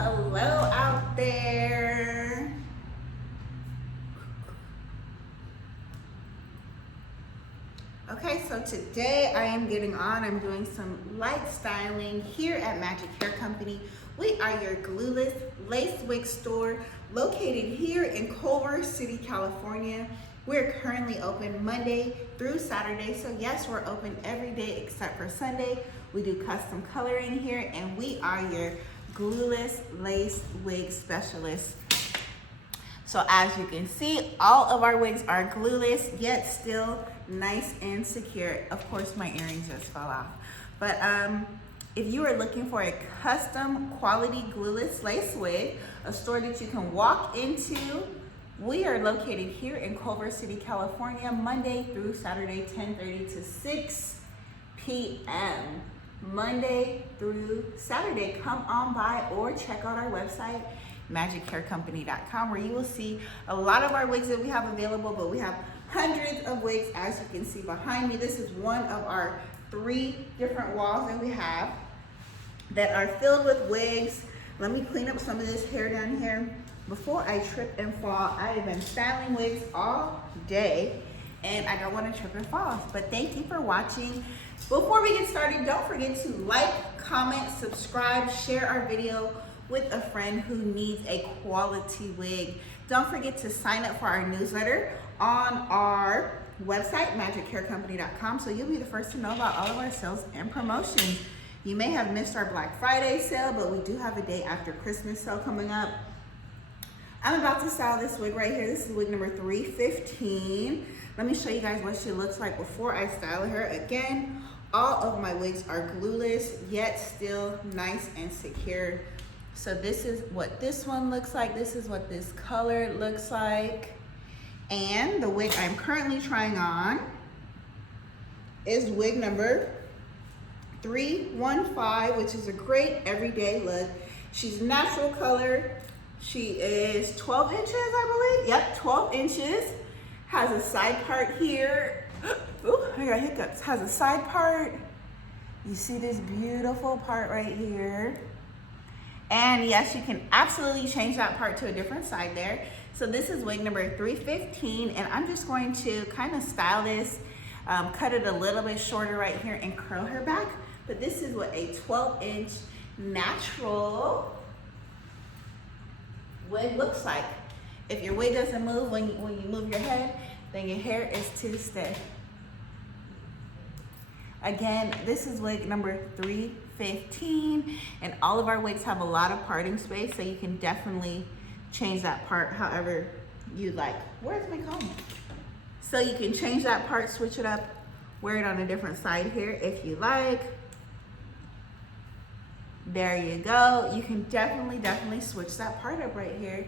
Hello out there. Okay, so today I am I'm doing some light styling here at Magic Hair Company. We are your glueless lace wig store located here in Culver City, California. We're currently open Monday through Saturday. So yes, we're open every day except for Sunday. We do custom coloring here and we are your glueless lace wig specialists. So as you can see, all of our wigs are glueless, yet still nice and secure. Of course, my earrings just fell off. But if you are looking for a custom quality glueless lace wig, a store that you can walk into, we are located here in Culver City, California, Monday through Saturday, 10:30 to 6 p.m. Monday through Saturday. Come on by or check out our website, magichaircompany.com, where you will see a lot of our wigs that we have available, but we have hundreds of wigs, as you can see behind me. This is one of our 3 different walls that we have that are filled with wigs. Let me clean up some of this hair down here. Before I trip and fall, I have been styling wigs all day and I don't want to trip and fall. But thank you for watching. Before we get started, don't forget to like, comment, subscribe, share our video with a friend who needs a quality wig. Don't forget to sign up for our newsletter on our website, magichaircompany.com, so you'll be the first to know about all of our sales and promotions. You may have missed our Black Friday sale, but we do have a day after Christmas sale coming up. I'm about to style this wig right here. This is wig number 315. Let me show you guys what she looks like before I style her. Again, all of my wigs are glueless, yet still nice and secure. So this is what this one looks like. This is what this color looks like. And the wig I'm currently trying on is wig number 315, which is a great everyday look. She's natural color. She is 12 inches, I believe. Yep, 12 inches. Has a side part here. Ooh, I got hiccups. Has a side part. You see this beautiful part right here. And yes, you can absolutely change that part to a different side there. So this is wig number 315, and I'm just going to kind of style this, cut it a little bit shorter right here and curl her back. But this is what a 12-inch natural wig looks like. If your wig doesn't move when you move your head, then your hair is to stay. Again, this is wig number 315, and all of our wigs have a lot of parting space, so you can definitely change that part however you like. Where's my comb? So you can change that part, switch it up, wear it on a different side here if you like. There you go. You can definitely switch that part up right here.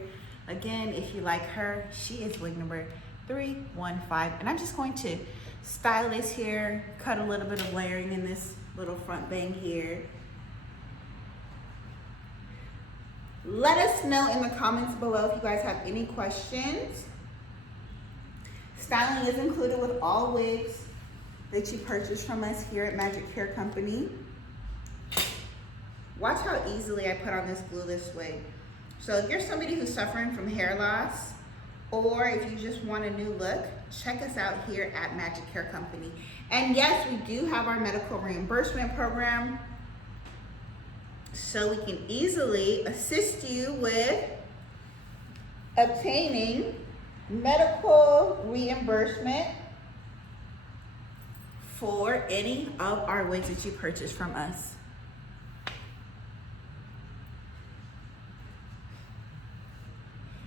Again, if you like her, she is wig number 315, and I'm just going to style this here, cut a little bit of layering in this little front bang here. Let us know in the comments below if you guys have any questions. Styling is included with all wigs that you purchase from us here at Magic Hair Company. Watch how easily I put on this glueless wig. So if you're somebody who's suffering from hair loss, or if you just want a new look, check us out here at Magic Hair Company. And yes, we do have our medical reimbursement program, so we can easily assist you with obtaining medical reimbursement for any of our wigs that you purchase from us.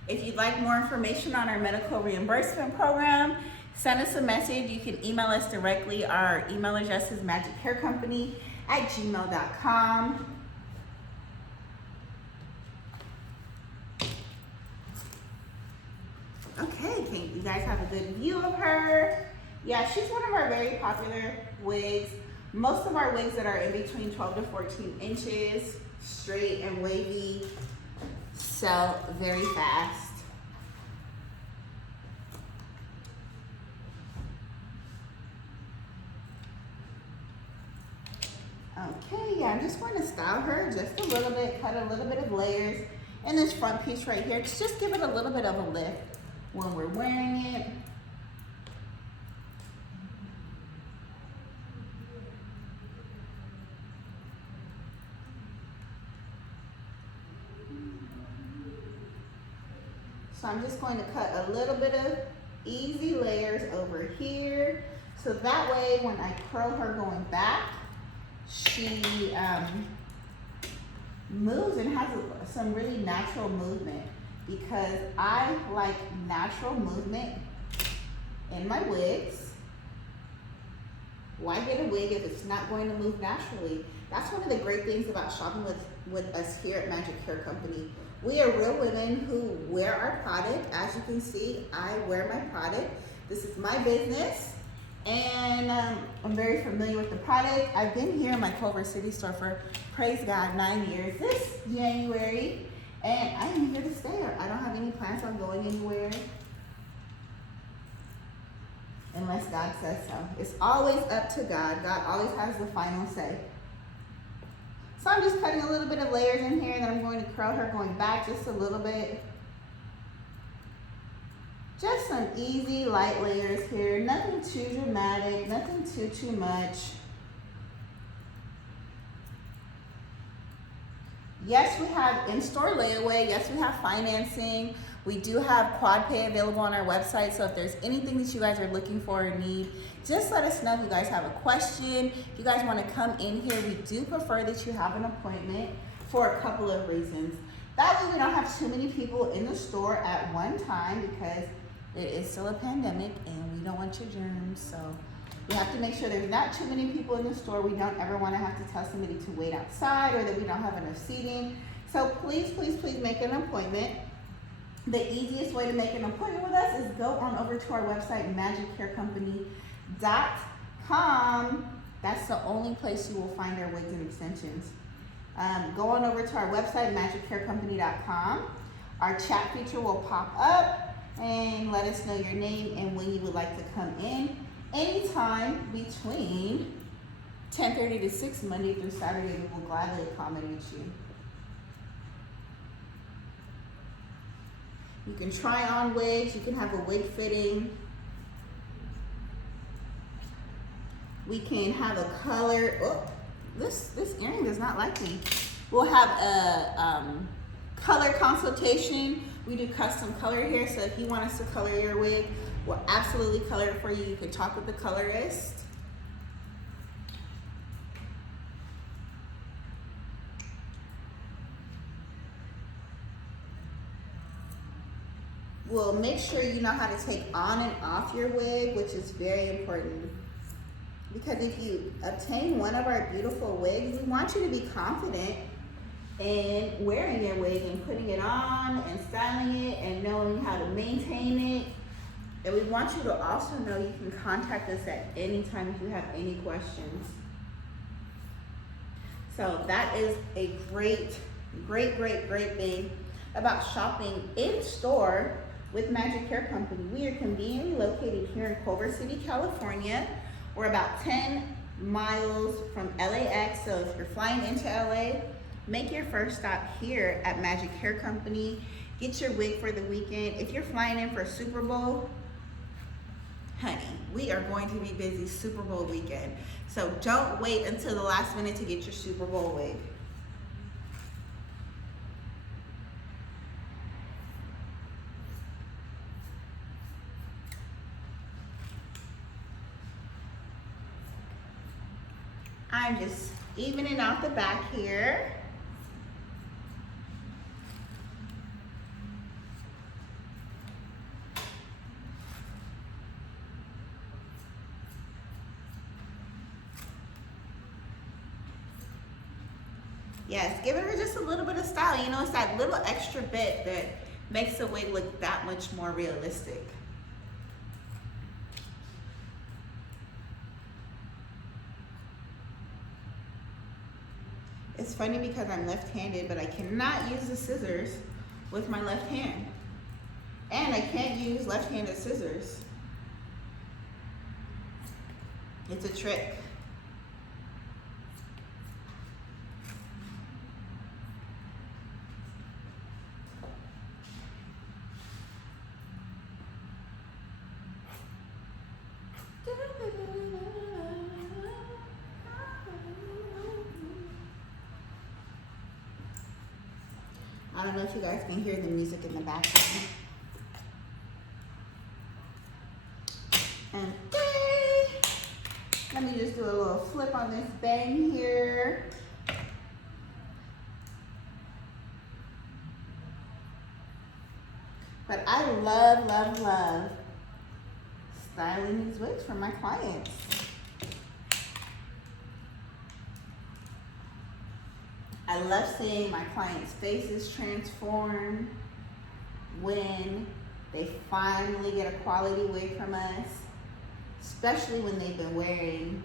If you'd like more information on our medical reimbursement program, send us a message. You can email us directly. Our email address is magichaircompany@gmail.com. Okay, you guys have a good view of her? Yeah, she's one of our very popular wigs. Most of our wigs that are in between 12 to 14 inches, straight and wavy, sell very fast. Okay, yeah, I'm just want to style her just a little bit, cut a little bit of layers in this front piece right here to just give it a little bit of a lift when we're wearing it. So I'm just going to cut a little bit of easy layers over here. So that way when I curl her going back, she moves and has some really natural movement, because I like natural movement in my wigs. Why get a wig if it's not going to move naturally? That's one of the great things about shopping with us here at Magic Hair Company. We are real women who wear our product. As you can see, I wear my product. This is my business, and I'm very familiar with the product. I've been here in my Culver City store for, praise God, 9 years this January, and I am here to stay. I don't have any plans on going anywhere unless God says so. It's always up to God. God always has the final say. So I'm just cutting a little bit of layers in here, and then I'm going to curl her going back just a little bit. Just some easy light layers here, nothing too dramatic, nothing too much. Yes, we have in-store layaway. Yes, we have financing. We do have quad pay available on our website. So if there's anything that you guys are looking for or need, just let us know. If you guys have a question, if you guys want to come in here, we do prefer that you have an appointment for a couple of reasons. That way we don't have too many people in the store at one time, because it is still a pandemic and we don't want your germs. So we have to make sure there's not too many people in the store. We don't ever want to have to tell somebody to wait outside, or that we don't have enough seating. So please, please, please make an appointment. The easiest way to make an appointment with us is go on over to our website, magichaircompany.com. That's the only place you will find our wigs and extensions. Go on over to our website, magichaircompany.com. Our chat feature will pop up, and let us know your name and when you would like to come in. Anytime between 10:30 to 6, Monday through Saturday, we will gladly accommodate you. You can try on wigs, you can have a wig fitting. We can have a color. Oh, this earring does not like me. We'll have a color consultation. We do custom color here, so if you want us to color your wig, we'll absolutely color it for you. You can talk with the colorist. We'll make sure you know how to take on and off your wig, which is very important. Because if you obtain one of our beautiful wigs, we want you to be confident in wearing your wig and putting it on and styling it and knowing how to maintain it. And we want you to also know you can contact us at any time if you have any questions. So that is a great thing about shopping in store with Magic Hair Company. We are conveniently located here in Culver City, California. We're about 10 miles from LAX, so if you're flying into LA, make your first stop here at Magic Hair Company. Get your wig for the weekend. If you're flying in for Super Bowl, honey, we are going to be busy Super Bowl weekend. So don't wait until the last minute to get your Super Bowl wig. I'm just evening out the back here. Yes, giving her just a little bit of style. You know, it's that little extra bit that makes the wig look that much more realistic. It's funny because I'm left-handed, but I cannot use the scissors with my left hand. And I can't use left-handed scissors. It's a trick. I don't know if you guys can hear the music in the background. And let me just do a little flip on this bang here. But I love, love, love styling these wigs for my clients. I love seeing my clients' faces transform when they finally get a quality wig from us, especially when they've been wearing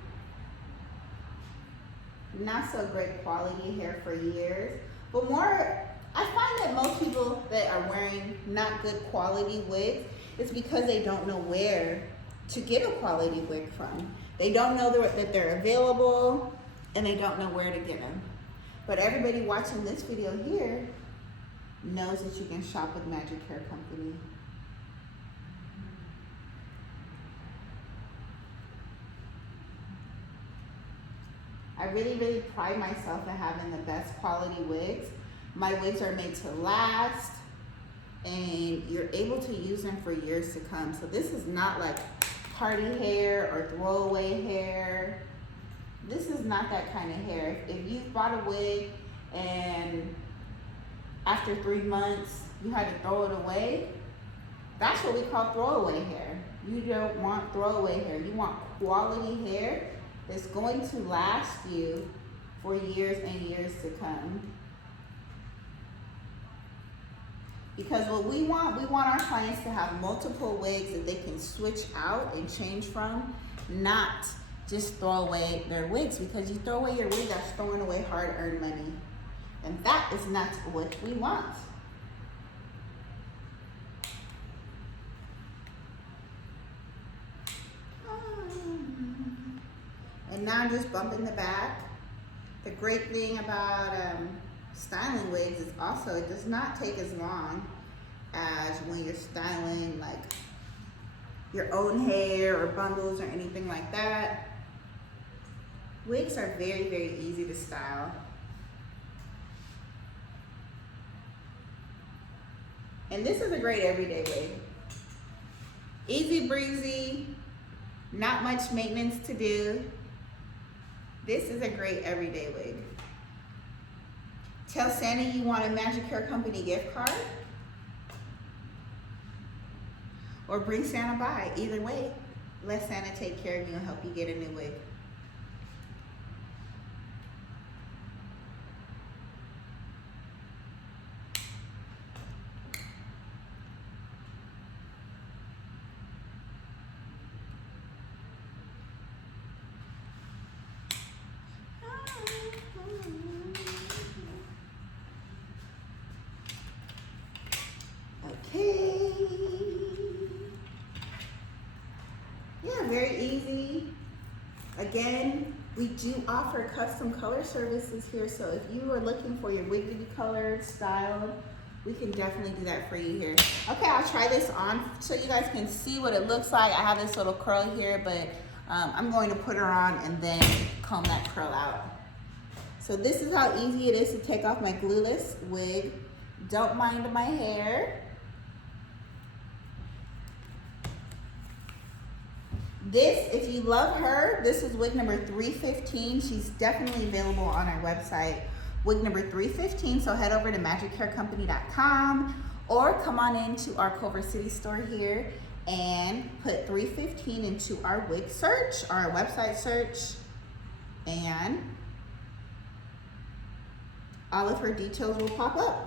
not so great quality hair for years. But more, I find that most people that are wearing not good quality wigs, it's because they don't know where to get a quality wig from. They don't know that they're available, and they don't know where to get them. But everybody watching this video here knows that you can shop with Magic Hair Company. I really, really pride myself in having the best quality wigs. My wigs are made to last, and you're able to use them for years to come. So this is not like party hair or throwaway hair. This is not that kind of hair. If you bought a wig and after 3 months you had to throw it away, that's what we call throwaway hair. You don't want throwaway hair. You want quality hair that's going to last you for years and years to come. Because what we want our clients to have multiple wigs that they can switch out and change from, not just throw away their wigs. Because you throw away your wig, that's throwing away hard-earned money. And that is not what we want. And now I'm just bumping the back. The great thing about styling wigs is also it does not take as long as when you're styling like your own hair or bundles or anything like that. Wigs are very, very easy to style. And this is a great everyday wig. Easy breezy, not much maintenance to do. This is a great everyday wig. Tell Santa you want a Magic Hair Company gift card, or bring Santa by. Either way, let Santa take care of you and help you get a new wig. Okay. Yeah, very easy. Again, we do offer custom color services here, so if you are looking for your wig to be colored, styled, we can definitely do that for you here. Okay, I'll try this on so you guys can see what it looks like. I have this little curl here, but I'm going to put her on and then comb that curl out. So this is how easy it is to take off my glueless wig. Don't mind my hair. This, if you love her, this is wig number 315. She's definitely available on our website, wig number 315. So head over to magichaircompany.com or come on into our Culver City store here and put 315 into our wig search, our website search, and all of her details will pop up.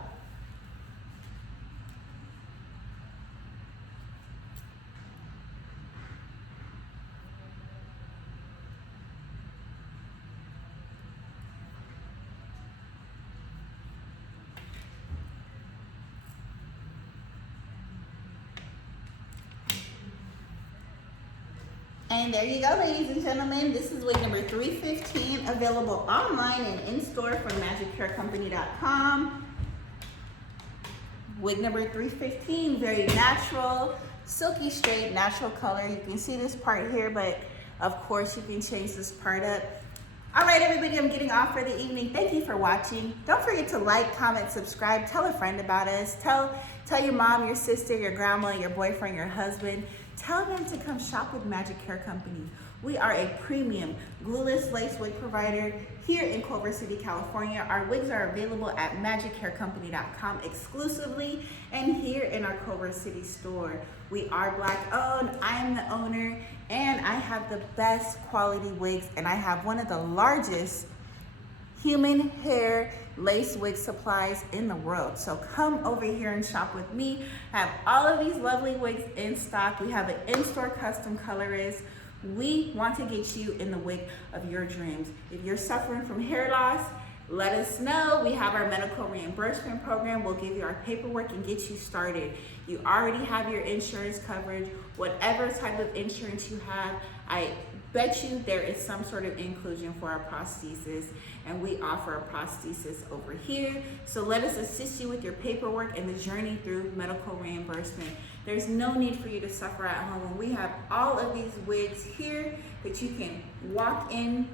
And there you go, ladies and gentlemen. This is wig number 315, available online and in-store from magichaircompany.com. Wig number 315, very natural, silky straight, natural color. You can see this part here, but of course you can change this part up All right, everybody, I'm getting off for the evening. Thank you for watching. Don't forget to like, comment, subscribe, tell a friend about us. Tell your mom, your sister, your grandma, your boyfriend, your husband. Tell them to come shop with Magic Hair Company. We are a premium glueless lace wig provider here in Culver City, California. Our wigs are available at magichaircompany.com exclusively and here in our Culver City store. We are Black owned, I am the owner, and I have the best quality wigs, and I have one of the largest human hair lace wig supplies in the world. So come over here and shop with me. I have all of these lovely wigs in stock. We have an in-store custom colorist. We want to get you in the wig of your dreams. If you're suffering from hair loss, let us know. We have our medical reimbursement program. We'll give you our paperwork and get you started. You already have your insurance coverage. Whatever type of insurance you have, I bet you there is some sort of inclusion for our prosthesis, and we offer a prosthesis over here. So let us assist you with your paperwork and the journey through medical reimbursement. There's no need for you to suffer at home. And we have all of these wigs here that you can walk in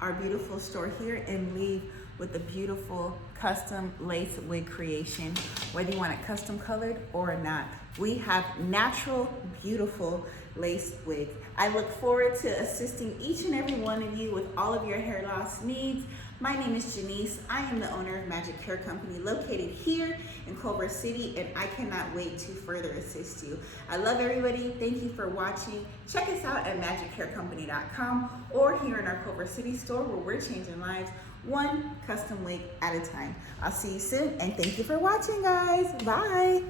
our beautiful store here and leave with a beautiful custom lace wig creation, whether you want it custom colored or not. We have natural, beautiful lace wigs. I look forward to assisting each and every one of you with all of your hair loss needs. My name is Janice. I am the owner of Magic Hair Company located here in Culver City, and I cannot wait to further assist you. I love everybody. Thank you for watching. Check us out at magichaircompany.com or here in our Culver City store, where we're changing lives one custom wig at a time. I'll see you soon, and thank you for watching, guys. Bye.